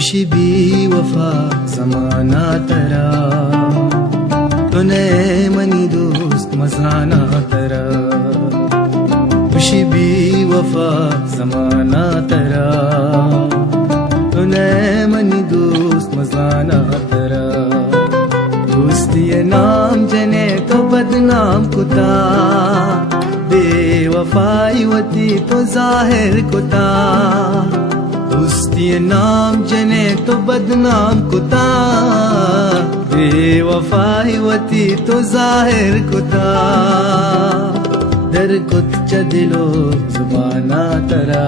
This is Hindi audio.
खुशी भी वफा जमाना तरा, तूने मनी दोस्त मजाना तरा। खुशी भी वफा जमाना तरा, तूने मनी दोस्त मजाना तरा। दोस्ती नाम जने तो बदनाम कुता, बेवफाई वती तो जाहिर कुता। दोस्ती नाम जने तो बदनाम कुता, बेवफाई वती तो जाहिर कुता। दर कुछ दिलो जुबाना तरा।